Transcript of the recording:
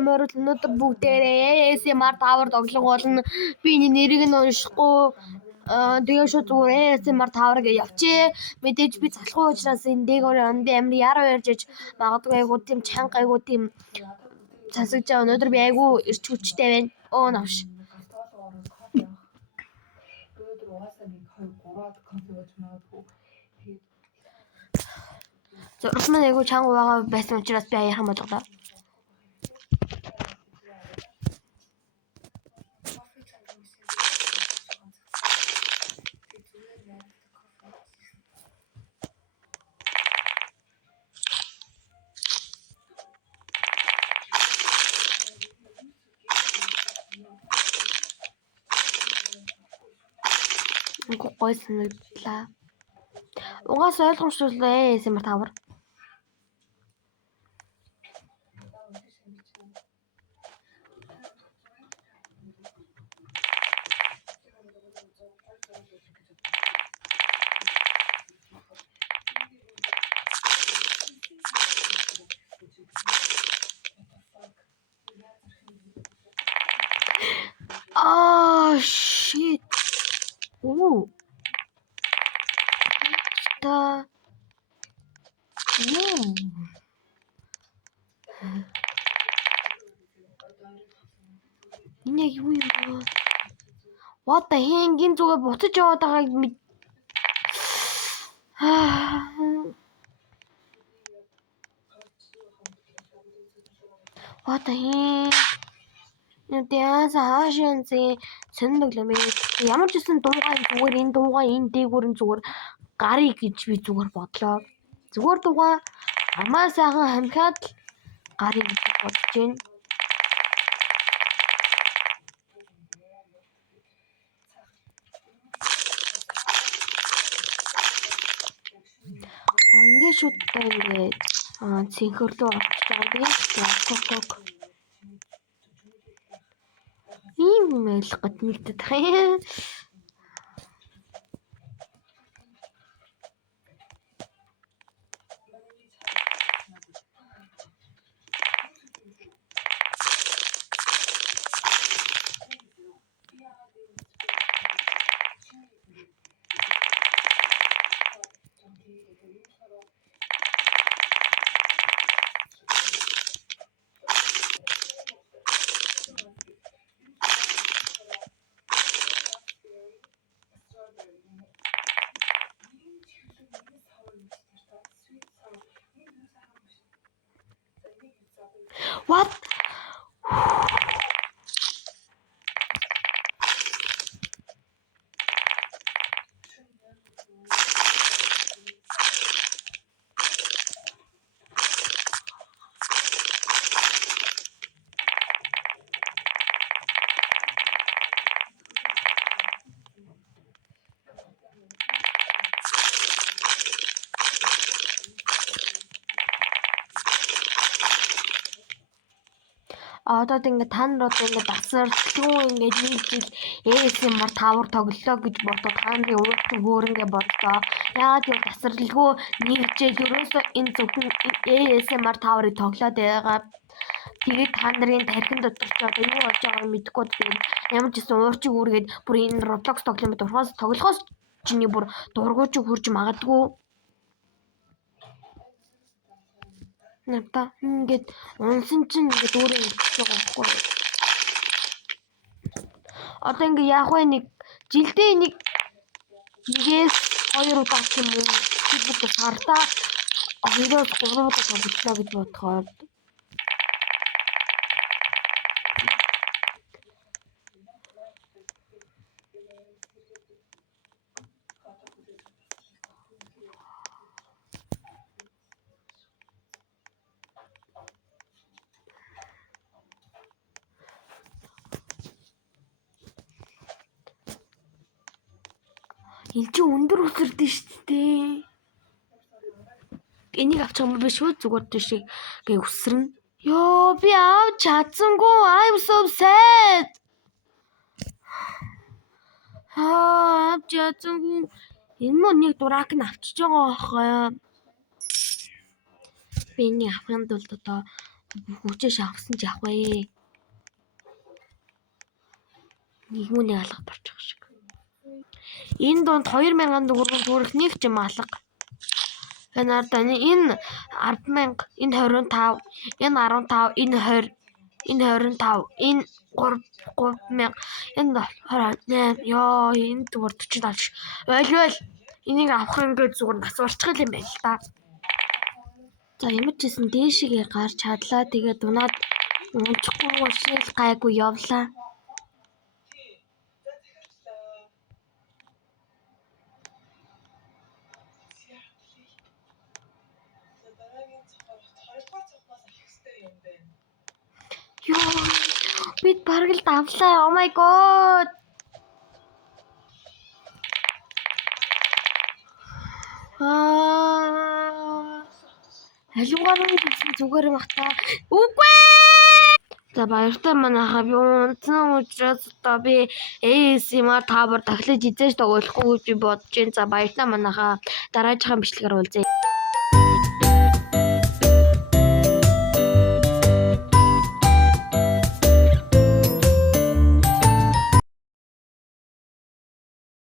Морил өнөөдөр бүгдээрээ ASMR Tower тоглох болно. Би энэ нэрийг нь уншихгүй. Тэгээ шууд зүгээр ASMR Tower гэж явчээ. Мэдээж би залхуу учраас энэ дээгүүр амар яруу ярьж иж магадгүй айгуу тийм чанга айгуу тийм засаж байгаа. Өнөөдөр би айгуу ирч хүчтэй байна. Оо навш. Өнөөдөр угаасаа нэг 2-3-аад кофе ууж магадгүй. Зурх маань айгуу чанга байгаа байсан учраас би аяхан болголоо. Гой санагдлаа. Угаасаа ойлгомжтой ASMR Tower. Oh shit. Ooh. Та. Энэ юу юм? What the heck гин зүгээр буцаж яваад байгааг мэд. What the heck? Яа хаашаа сонирхолтой ямар ч гэсэн дуугаа зүгээр энэ дуугаа энэ дээгүүр нь зүгээр гарыг гэж би зүгээр бодлоо. Зүгээр дуугаа амаа сайхан хамхиад гарыг гэж бодож байна. Ингээд шууд ингээд цэнхөрлөө авчиж байгаа юм. Ийм ойлгоход нэгдэт хаа. What? Одоо ингээд та нар одоо ингээд асарлгүй ингээд нэг жил ASMR Tower тоглолоо гэж бодоод та нарын өөртөө хөөрөнгө бодлоо. Яагаад гэвэл асарлгүй нэг жил ерөөсөө энэ зөвхөн ASMR Tower-ыг тоглоод байгаа. Тэгээд та нарын тархин дотор ч одоо юу болж байгааг мэдэхгүй тэгээд ямар ч гэсэн уурчиг үүргээд бүр энэ Roblox тоглоом тоглохоос чиний бүр дургуйч хурж магадгүй. Надаа ингээд унсан чинь ингээд өөрөө ирчихэж байгаа байхгүй юу? Одоо ингээд яах вэ нэг жилдээ нэгээс 2 удаа ч юм уу чи сартаа 2-оос 3 удаа тоглолоо гэж бодохоор энэ чи өндөр өсөрдөн шүү дээ. Энийг авчих юм биш үү? Зүгээр тийш гээ өсрөн. Ёо би авч чадсангүй. I'm so sad. Авч чадсангүй. Энэ мөн нэг дурак нь авчиж байгаа байхгүй. Би энийг авахын тулд одоо хүчээ шавхсан ч явах вэ. Нийгмүний алга борчих шиг. Энэ донд 2000 төгрөг нэг ч юм алга. Энэ ардаа энэ 100000, энэ 25, энэ 15, энэ 20, энэ 25, энэ 3000, энэ 28. Ёо, энэ зүгээр 40 ойлвол энийг авах ингээд зүгээр нас барчих юм байна л да. За ямар ч гэсэн дээшгээ гарч чадлаа. Тэгээд унаад унчихгүй шил гайгүй явлаа. Ёо, бид бараг л давлаа. Oh my god. Аливаар нь гэсэн зүгээр юм бах та. Үгүй. За баяртай манайхаа би унтсан учраас одоо би ASMR тавар дахлаж эзэж тоглохгүй гэж би бодож байна. За баяртай манайхаа дараагийн бичлэгээр уулзъя.